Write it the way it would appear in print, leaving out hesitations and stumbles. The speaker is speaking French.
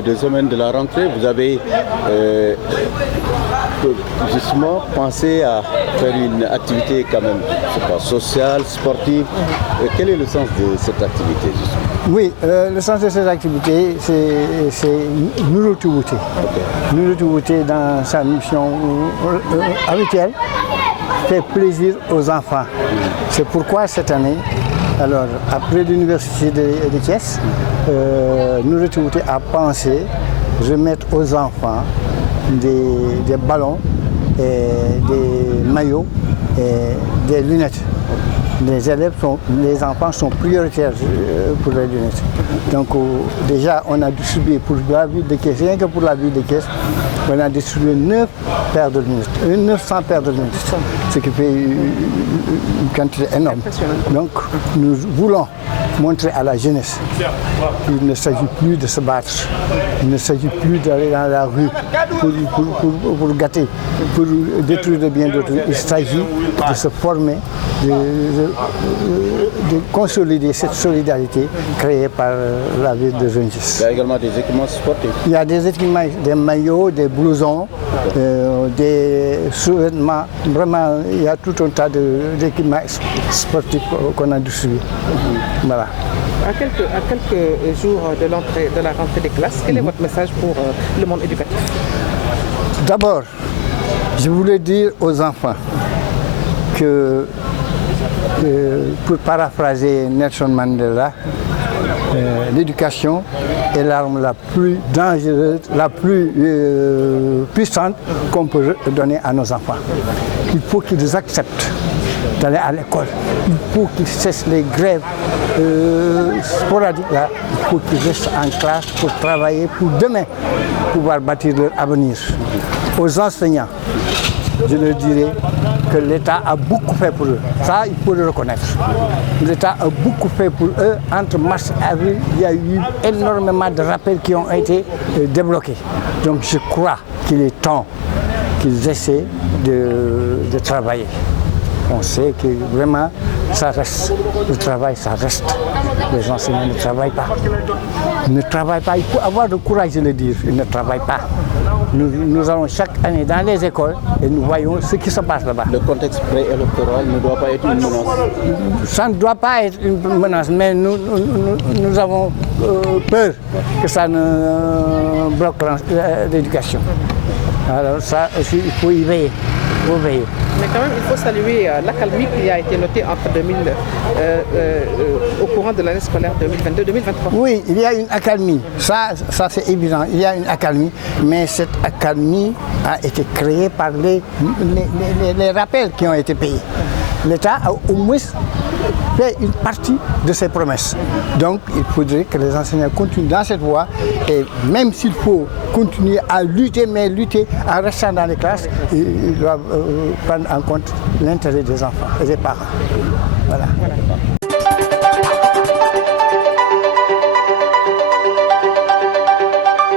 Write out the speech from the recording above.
les 2 semaines de la rentrée, vous avez justement pensé à faire une activité quand même, je sais pas, sociale, sportive. Quel est le sens de cette activité justement? Oui, le sens de cette activité, c'est Nurutuwuti. Nurutuwuti, dans sa mission habituelle, fait plaisir aux enfants. C'est pourquoi cette année, alors après l'université de Thiès, Nurutuwuti a pensé remettre aux enfants des ballons, et des maillots et des lunettes. Les enfants sont prioritaires pour les lunettes. Donc déjà, on a distribué pour la ville de Thiès, rien que pour la ville de Thiès, on a distribué 900 paires de lunettes, ce qui fait une quantité énorme. Donc nous voulons montrer à la jeunesse qu'il ne s'agit plus de se battre, il ne s'agit plus d'aller dans la rue pour gâter, pour détruire le bien d'autrui. Il s'agit de se former, de consolider cette solidarité créée par la ville de Rungis. Il y a également des équipements sportifs. Il y a des équipements, des maillots, des blousons, des sous-vêtements. Vraiment, il y a tout un tas d'équipements sportifs qu'on a distribués. Voilà. À quelques jours de la rentrée des classes, quel est votre message pour le monde éducatif? D'abord, je voulais dire aux enfants que, pour paraphraser Nelson Mandela, l'éducation est l'arme la plus dangereuse, la plus puissante qu'on peut donner à nos enfants. Il faut qu'ils acceptent d'aller à l'école. Il faut qu'ils cessent les grèves sporadiques là. Il faut qu'ils restent en classe pour travailler pour demain pouvoir bâtir leur avenir. Aux enseignants, je leur dirais que l'État a beaucoup fait pour eux. Ça, il faut le reconnaître. L'État a beaucoup fait pour eux. Entre mars et avril, il y a eu énormément de rappels qui ont été débloqués. Donc je crois qu'il est temps qu'ils essaient de travailler. On sait que vraiment, ça reste. Le travail, ça reste. Les enseignants ne travaillent pas. Ils ne travaillent pas. Il faut avoir le courage de le dire. Ils ne travaillent pas. Nous allons chaque année dans les écoles et nous voyons ce qui se passe là-bas. Le contexte préélectoral ne doit pas être une menace. Ça ne doit pas être une menace, mais nous avons peur que ça ne bloque l'éducation. Alors ça aussi, il faut y veiller. Mais quand même, il faut saluer l'accalmie qui a été notée au courant de l'année scolaire 2022-2023. Oui, il y a une accalmie. Ça c'est évident. Il y a une accalmie, mais cette accalmie a été créée par les rappels qui ont été payés. L'État a au moins fait une partie de ses promesses. Donc, il faudrait que les enseignants continuent dans cette voie et même s'il faut continuer à lutter, mais lutter en restant dans les classes, ils doivent prendre en compte l'intérêt des enfants et des parents. Voilà.